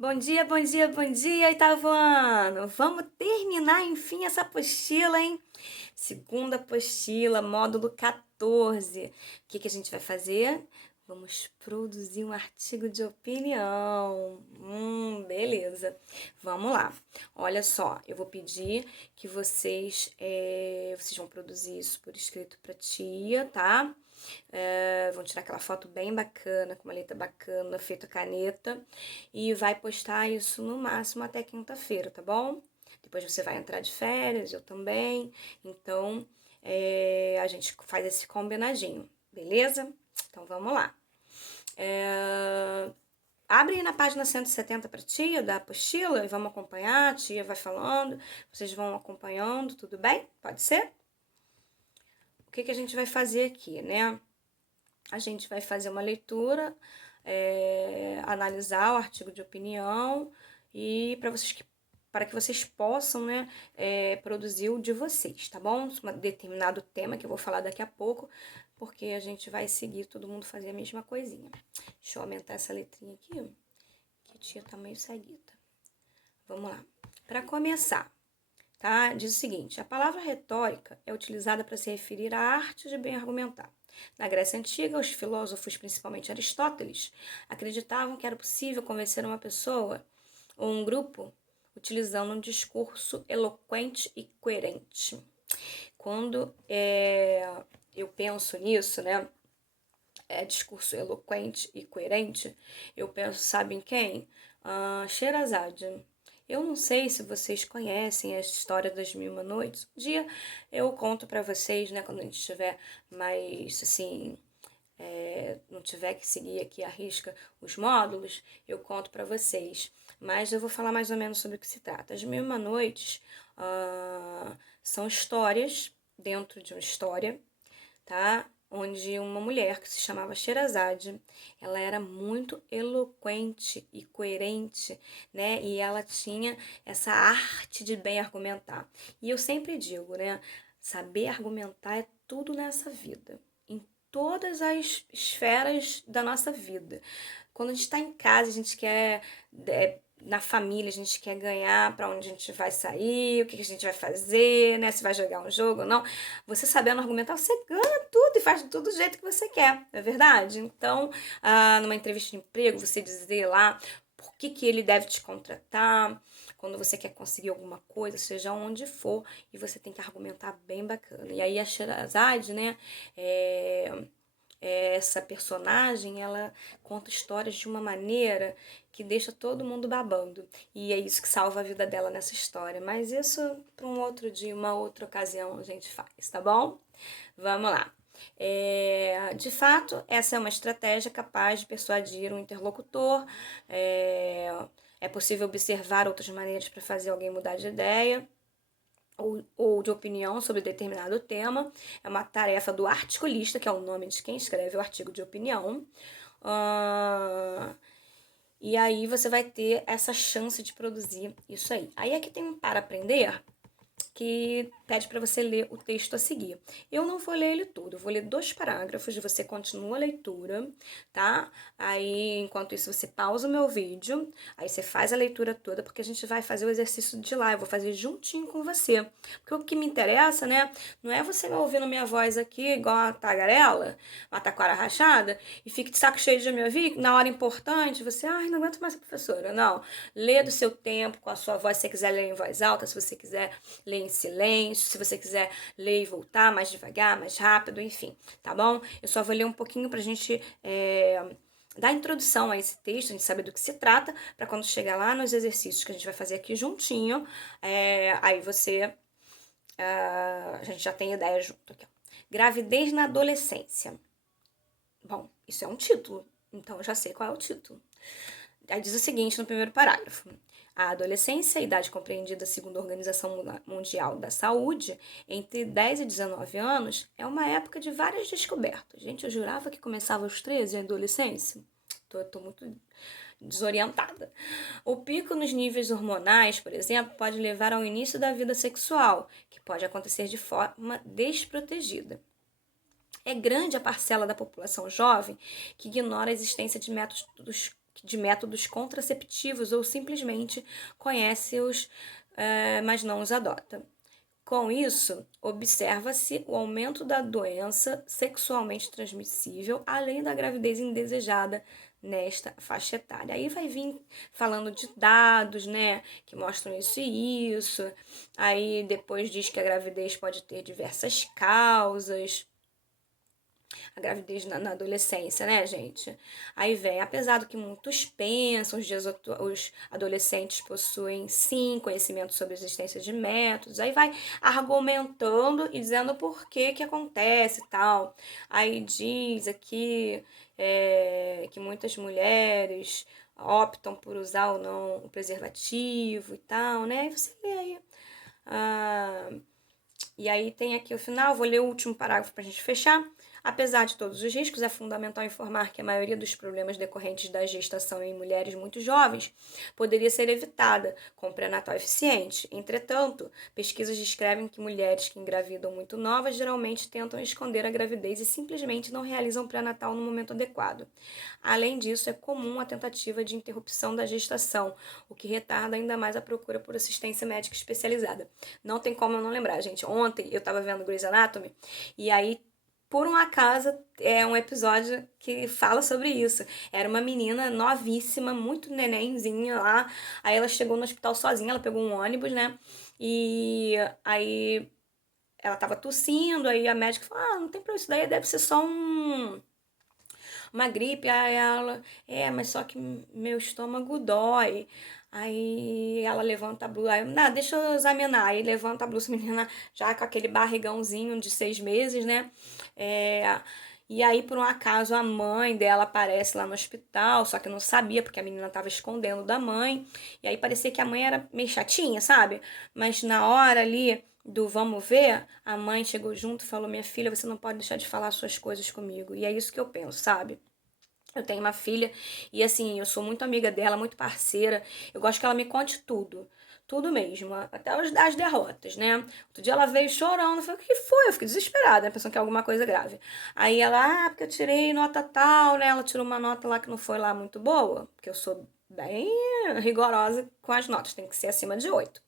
Bom dia, bom dia, bom dia, oitavo ano! Vamos terminar, enfim, essa apostila, hein? Segunda apostila, módulo 14. O que a gente vai fazer? Vamos produzir um artigo de opinião. Beleza. Vamos lá. Olha só, eu vou pedir que vocês vão produzir isso por escrito pra tia, tá? Vão tirar aquela foto bem bacana, com uma letra bacana, feita a caneta, e vai postar isso no máximo até quinta-feira, tá bom? Depois você vai entrar de férias, eu também, então a gente faz esse combinadinho, beleza? Então vamos lá. Abre aí na página 170 para tia da apostila e vamos acompanhar. A tia vai falando, vocês vão acompanhando, tudo bem? Pode ser? O que a gente vai fazer aqui, né? A gente vai fazer uma leitura, analisar o artigo de opinião e para que vocês possam, né, produzir o de vocês, tá bom? Um determinado tema que eu vou falar daqui a pouco, porque a gente vai seguir todo mundo fazer a mesma coisinha. Deixa eu aumentar essa letrinha aqui, que a tia tá meio ceguita. Vamos lá. Para começar, tá? Diz o seguinte: a palavra retórica é utilizada para se referir à arte de bem argumentar. Na Grécia Antiga, os filósofos, principalmente Aristóteles, acreditavam que era possível convencer uma pessoa ou um grupo utilizando um discurso eloquente e coerente. Quando eu penso nisso, né? Discurso eloquente e coerente, eu penso, sabe em quem? Sherazade. Eu não sei se vocês conhecem a história das Mil e Uma Noites. Um dia eu conto para vocês, né, quando a gente estiver mais, assim, não tiver que seguir aqui à risca os módulos, eu conto para vocês. Mas eu vou falar mais ou menos sobre o que se trata. As Mil e Uma Noites são histórias dentro de uma história, tá? Onde uma mulher que se chamava Sherazade, ela era muito eloquente e coerente, né? E ela tinha essa arte de bem argumentar. E eu sempre digo, né? Saber argumentar é tudo nessa vida, em todas as esferas da nossa vida. Quando a gente está em casa, a gente quer na família, a gente quer ganhar para onde a gente vai sair, o que a gente vai fazer, né? Se vai jogar um jogo ou não. Você sabendo argumentar, você ganha tudo e faz tudo do jeito que você quer, não é verdade? Então, numa entrevista de emprego, você dizer lá por que ele deve te contratar, quando você quer conseguir alguma coisa, seja onde for, e você tem que argumentar bem bacana. E aí a Sherazade, né, essa personagem, ela conta histórias de uma maneira que deixa todo mundo babando. E é isso que salva a vida dela nessa história. Mas isso para um outro dia, uma outra ocasião a gente faz, tá bom? Vamos lá. De fato, essa é uma estratégia capaz de persuadir um interlocutor. É possível observar outras maneiras para fazer alguém mudar de ideia ou de opinião sobre determinado tema. É uma tarefa do articulista, que é o nome de quem escreve o artigo de opinião. E aí você vai ter essa chance de produzir isso aí. Aí aqui tem um para aprender que pede para você ler o texto a seguir. Eu não vou ler ele todo, eu vou ler 2 parágrafos, você continua a leitura, tá? Aí, enquanto isso, você pausa o meu vídeo, aí você faz a leitura toda, porque a gente vai fazer o exercício de lá, eu vou fazer juntinho com você. Porque o que me interessa, né, não é você me ouvindo minha voz aqui, igual uma tagarela, uma taquara rachada, e fique de saco cheio de me ouvir, na hora importante, você, ai, não aguento mais a professora. Não, lê do seu tempo, com a sua voz, se você quiser ler em voz alta, se você quiser ler em silêncio, se você quiser ler e voltar mais devagar, mais rápido, enfim, tá bom? Eu só vou ler um pouquinho pra gente dar introdução a esse texto, a gente saber do que se trata, para quando chegar lá nos exercícios que a gente vai fazer aqui juntinho, aí a gente já tem ideia junto aqui. Gravidez na adolescência. Bom, isso é um título, então eu já sei qual é o título. Aí diz o seguinte no primeiro parágrafo: a adolescência, a idade compreendida segundo a Organização Mundial da Saúde, entre 10 e 19 anos, é uma época de várias descobertas. Gente, eu jurava que começava aos 13 a adolescência. Tô muito desorientada. O pico nos níveis hormonais, por exemplo, pode levar ao início da vida sexual, que pode acontecer de forma desprotegida. É grande a parcela da população jovem que ignora a existência de métodos de métodos contraceptivos ou simplesmente conhece-os, mas não os adota. Com isso, observa-se o aumento da doença sexualmente transmissível, além da gravidez indesejada nesta faixa etária. Aí vai vir falando de dados, né, que mostram isso e isso. Aí depois diz que a gravidez pode ter diversas causas. A gravidez na adolescência, né, gente? Aí vem, apesar do que muitos pensam, os adolescentes possuem sim conhecimento sobre a existência de métodos, aí vai argumentando e dizendo por que que acontece e tal. Aí diz aqui que muitas mulheres optam por usar ou não o preservativo e tal, né? E você vê aí. E aí tem aqui o final, vou ler o último parágrafo para a gente fechar. Apesar de todos os riscos, é fundamental informar que a maioria dos problemas decorrentes da gestação em mulheres muito jovens poderia ser evitada com pré-natal eficiente. Entretanto, pesquisas descrevem que mulheres que engravidam muito novas geralmente tentam esconder a gravidez e simplesmente não realizam pré-natal no momento adequado. Além disso, é comum a tentativa de interrupção da gestação, o que retarda ainda mais a procura por assistência médica especializada. Não tem como eu não lembrar, gente. Ontem eu tava vendo Grey's Anatomy e aí por um acaso, é um episódio que fala sobre isso. Era uma menina novíssima, muito nenenzinha lá. Aí ela chegou no hospital sozinha, ela pegou um ônibus, né? E aí ela tava tossindo, aí a médica falou: não tem problema, isso daí deve ser só uma gripe. Aí ela, mas só que meu estômago dói. Aí ela levanta a blusa, aí, deixa eu examinar. Aí levanta a blusa, menina já com aquele barrigãozinho de 6 meses, né? E aí, por um acaso, a mãe dela aparece lá no hospital, só que não sabia, porque a menina tava escondendo da mãe. E aí parecia que a mãe era meio chatinha, sabe? Mas na hora ali do vamos ver, a mãe chegou junto e falou: minha filha, você não pode deixar de falar suas coisas comigo. E é isso que eu penso, sabe? Eu tenho uma filha e assim, eu sou muito amiga dela, muito parceira. Eu gosto que ela me conte tudo. Tudo mesmo, até as derrotas, né? Outro dia ela veio chorando, eu falei: o que foi? Eu fiquei desesperada, né? Pensando que é alguma coisa grave. Aí ela, porque eu tirei nota tal, né? Ela tirou uma nota lá que não foi lá muito boa, porque eu sou bem rigorosa com as notas, tem que ser acima de 8.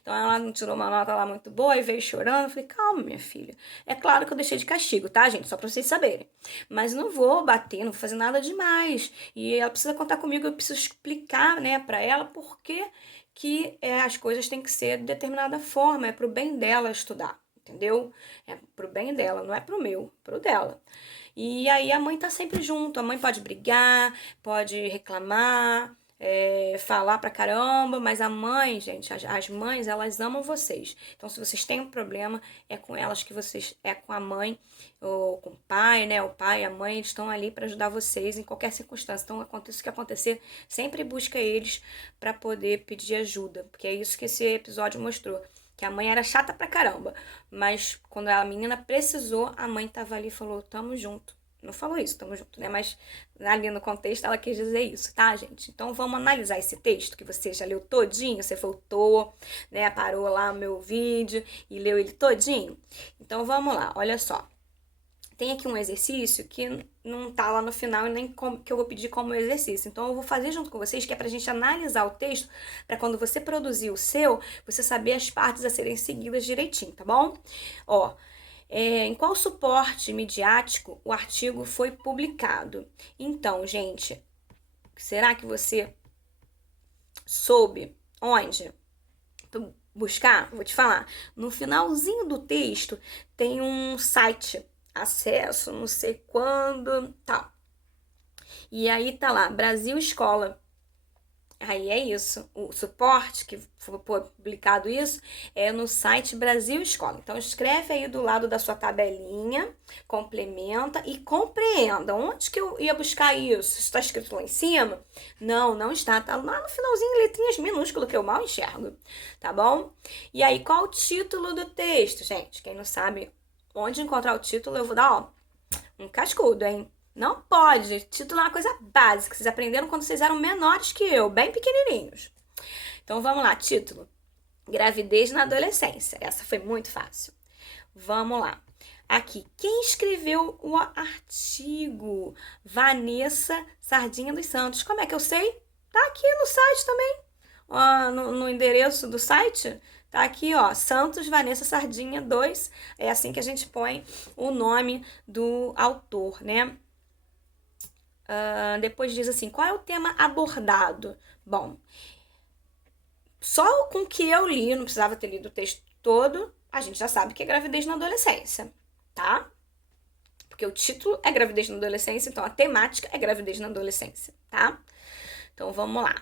Então ela não tirou uma nota lá muito boa e veio chorando. Eu falei: calma, minha filha. É claro que eu deixei de castigo, tá, gente? Só pra vocês saberem. Mas não vou bater, não vou fazer nada demais. E ela precisa contar comigo, eu preciso explicar, né, pra ela por que as coisas têm que ser de determinada forma. É pro bem dela estudar, entendeu? É pro bem dela, não é pro meu, pro dela. E aí a mãe tá sempre junto. A mãe pode brigar, pode reclamar, falar pra caramba, mas a mãe, gente, as mães, elas amam vocês. Então, se vocês têm um problema, é com elas que vocês, é com a mãe ou com o pai, né? O pai e a mãe, eles estão ali para ajudar vocês em qualquer circunstância. Então, aconteça o que acontecer, sempre busca eles para poder pedir ajuda, porque é isso que esse episódio mostrou. Que a mãe era chata pra caramba, mas quando a menina precisou, a mãe tava ali e falou: tamo junto. Não falou isso, tamo junto, né? Mas ali no contexto ela quis dizer isso, tá, gente? Então vamos analisar esse texto que você já leu todinho, você voltou, né? Parou lá o meu vídeo e leu ele todinho. Então vamos lá, olha só. Tem aqui um exercício que não tá lá no final e nem que eu vou pedir como exercício. Então eu vou fazer junto com vocês, que é pra gente analisar o texto, para quando você produzir o seu, você saber as partes a serem seguidas direitinho, tá bom? Ó, em qual suporte midiático o artigo foi publicado? Então, gente, será que você soube onde buscar? Vou te falar. No finalzinho do texto tem um site, acesso, não sei quando, tal. E aí tá lá, Brasil Escola. Aí é isso, o suporte que foi publicado isso é no site Brasil Escola. Então escreve aí do lado da sua tabelinha, complementa e compreenda. Onde que eu ia buscar isso? Está escrito lá em cima? Não, não está. Tá lá no finalzinho, letrinhas minúsculas que eu mal enxergo, tá bom? E aí, qual o título do texto, gente? Quem não sabe onde encontrar o título, eu vou dar, ó, um cascudo, hein? Não pode. Título é uma coisa básica. Vocês aprenderam quando vocês eram menores que eu, bem pequenininhos. Então vamos lá, título. Gravidez na adolescência. Essa foi muito fácil. Vamos lá. Aqui, quem escreveu o artigo? Vanessa Sardinha dos Santos. Como é que eu sei? Tá aqui no site também. No endereço do site, tá aqui, ó, Santos Vanessa Sardinha 2. É assim que a gente põe o nome do autor, né? Depois diz assim, qual é o tema abordado? Bom, só com o que eu li, não precisava ter lido o texto todo, a gente já sabe que é gravidez na adolescência, tá? Porque o título é gravidez na adolescência, então a temática é gravidez na adolescência, tá? Então vamos lá.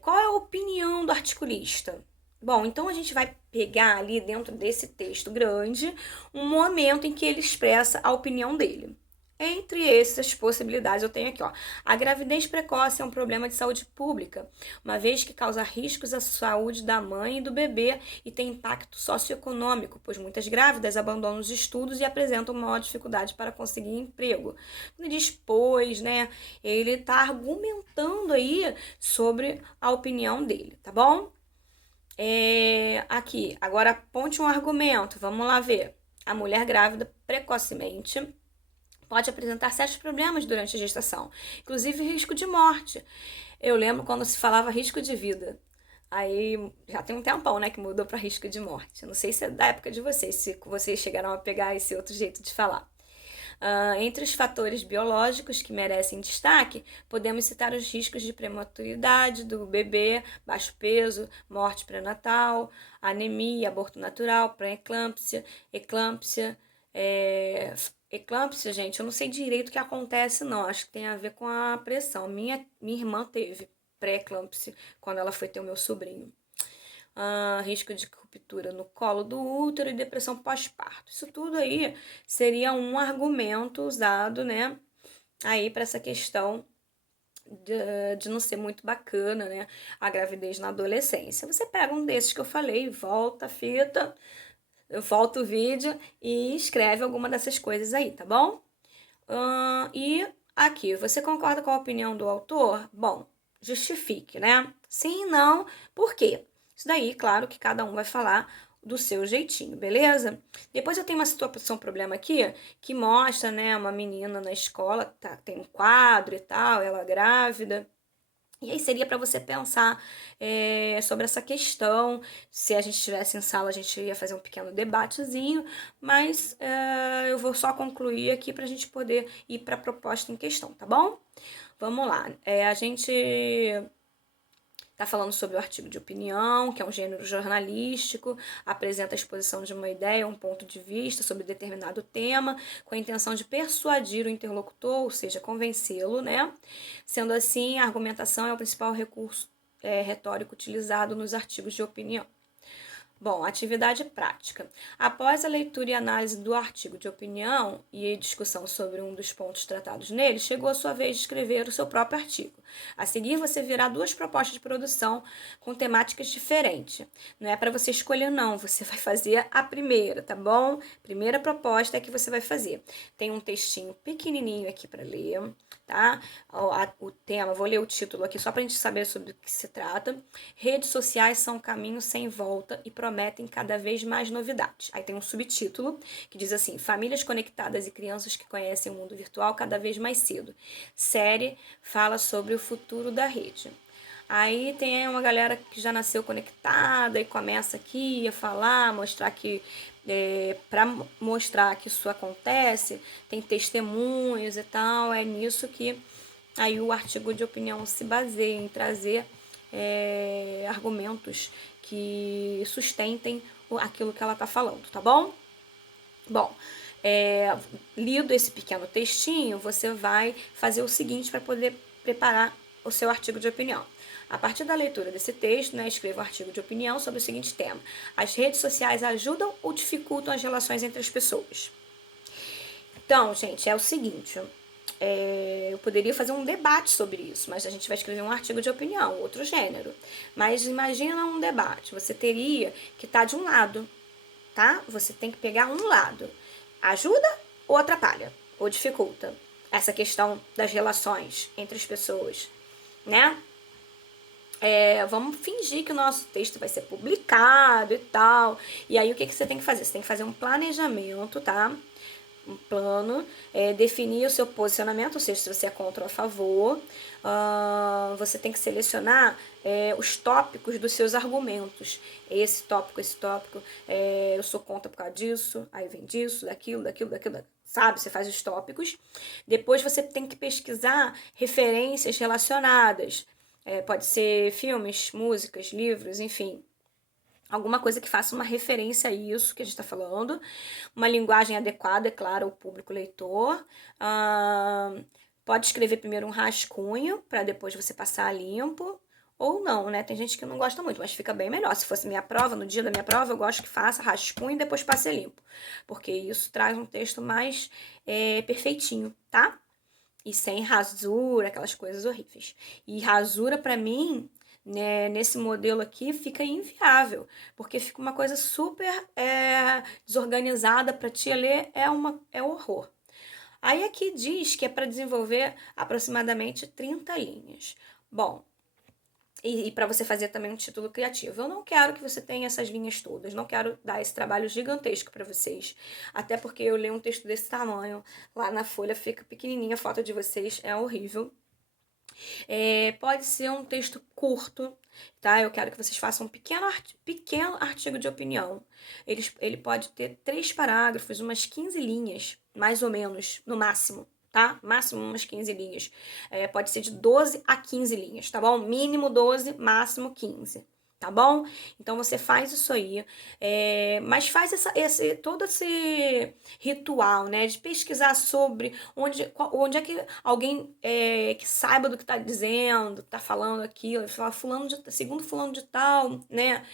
Qual é a opinião do articulista? Bom, então a gente vai pegar ali dentro desse texto grande um momento em que ele expressa a opinião dele. Entre essas possibilidades, eu tenho aqui, ó. A gravidez precoce é um problema de saúde pública, uma vez que causa riscos à saúde da mãe e do bebê e tem impacto socioeconômico, pois muitas grávidas abandonam os estudos e apresentam maior dificuldade para conseguir emprego. Ele diz, pois, né? Ele está argumentando aí sobre a opinião dele, tá bom? Aqui, agora ponte um argumento, vamos lá ver. A mulher grávida precocemente pode apresentar sérios problemas durante a gestação, inclusive risco de morte. Eu lembro quando se falava risco de vida. Aí já tem um tempão, né, que mudou para risco de morte. Eu não sei se é da época de vocês, se vocês chegaram a pegar esse outro jeito de falar. Entre os fatores biológicos que merecem destaque, podemos citar os riscos de prematuridade do bebê, baixo peso, morte pré-natal, anemia, aborto natural, pré-eclâmpsia, eclâmpsia, eclâmpsia, gente, eu não sei direito o que acontece, não. Acho que tem a ver com a pressão. Minha irmã teve pré-eclâmpsia quando ela foi ter o meu sobrinho. Risco de ruptura no colo do útero e depressão pós-parto. Isso tudo aí seria um argumento usado, né, aí para essa questão de não ser muito bacana, né, a gravidez na adolescência. Você pega um desses que eu falei, volta a fita, volta o vídeo e escreve alguma dessas coisas aí, tá bom? E aqui, você concorda com a opinião do autor? Bom, justifique, né? Sim, não, por quê? Isso daí, claro que cada um vai falar do seu jeitinho, beleza? Depois eu tenho uma situação, problema aqui, que mostra, né, uma menina na escola, tá, tem um quadro e tal, ela grávida. E aí seria para você pensar sobre essa questão. Se a gente estivesse em sala, a gente ia fazer um pequeno debatezinho, mas eu vou só concluir aqui para a gente poder ir para a proposta em questão, tá bom? Vamos lá. A gente está falando sobre o artigo de opinião, que é um gênero jornalístico, apresenta a exposição de uma ideia, um ponto de vista sobre determinado tema, com a intenção de persuadir o interlocutor, ou seja, convencê-lo, né? Sendo assim, a argumentação é o principal recurso retórico utilizado nos artigos de opinião. Bom, atividade prática. Após a leitura e análise do artigo de opinião e discussão sobre um dos pontos tratados nele, chegou a sua vez de escrever o seu próprio artigo. A seguir, você verá duas propostas de produção com temáticas diferentes. Não é para você escolher, não. Você vai fazer a primeira, tá bom? Primeira proposta é que você vai fazer. Tem um textinho pequenininho aqui para ler, tá? O tema, vou ler o título aqui só para a gente saber sobre o que se trata. Redes sociais são um caminho sem volta e prometem cada vez mais novidades. Aí tem um subtítulo que diz assim: Famílias conectadas e crianças que conhecem o mundo virtual cada vez mais cedo. Série fala sobre o futuro da rede. Aí tem uma galera que já nasceu conectada e começa aqui a falar, mostrar que para mostrar que isso acontece, tem testemunhos e tal. É nisso que aí o artigo de opinião se baseia em trazer argumentos que sustentem aquilo que ela está falando, tá bom? Bom, lido esse pequeno textinho, você vai fazer o seguinte para poder preparar o seu artigo de opinião. A partir da leitura desse texto, né, escreva um artigo de opinião sobre o seguinte tema: as redes sociais ajudam ou dificultam as relações entre as pessoas? Então, gente, é o seguinte, eu poderia fazer um debate sobre isso, mas a gente vai escrever um artigo de opinião, outro gênero. Mas imagina um debate, você teria que estar de um lado, tá? Você tem que pegar um lado. Ajuda ou atrapalha? Ou dificulta? Essa questão das relações entre as pessoas, né? vamos fingir que o nosso texto vai ser publicado e tal. E aí, o que você tem que fazer? Você tem que fazer um planejamento, tá? Um plano, definir o seu posicionamento, ou seja, se você é contra ou a favor. Você tem que selecionar os tópicos dos seus argumentos. Esse tópico, eu sou contra por causa disso, aí vem disso, daquilo, sabe? Você faz os tópicos. Depois você tem que pesquisar referências relacionadas. Pode ser filmes, músicas, livros, enfim. Alguma coisa que faça uma referência a isso que a gente está falando. Uma linguagem adequada, é claro, ao público leitor. Pode escrever primeiro um rascunho, para depois você passar a limpo. Ou não, né? Tem gente que não gosta muito, mas fica bem melhor. Se fosse minha prova, no dia da minha prova, eu gosto que faça rascunho e depois passe a limpo. Porque isso traz um texto mais perfeitinho, tá? E sem rasura, aquelas coisas horríveis. E rasura, para mim, né, nesse modelo aqui, fica inviável, porque fica uma coisa super desorganizada para te ler, é horror. Aí aqui diz que é para desenvolver aproximadamente 30 linhas. Bom, e para você fazer também um título criativo. Eu não quero que você tenha essas linhas todas, não quero dar esse trabalho gigantesco para vocês. Até porque eu leio um texto desse tamanho, lá na folha fica pequenininha, a foto de vocês é horrível. Pode ser um texto curto, tá? Eu quero que vocês façam um pequeno artigo de opinião. Ele pode ter 3 parágrafos, umas 15 linhas, mais ou menos, no máximo, tá? Máximo umas 15 linhas. Pode ser de 12 a 15 linhas, tá bom? Mínimo 12, máximo 15. Tá bom? Então você faz isso aí, mas faz todo esse ritual, né? De pesquisar sobre onde é que alguém que saiba do que tá dizendo, tá falando aquilo, fala segundo fulano de tal, né?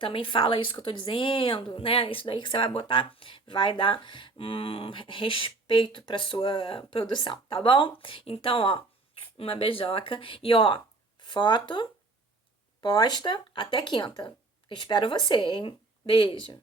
Também fala isso que eu tô dizendo, né? Isso daí que você vai botar vai dar um respeito pra sua produção, tá bom? Então, ó, uma beijoca. E ó, foto, posta, até quinta. Espero você, hein? Beijo.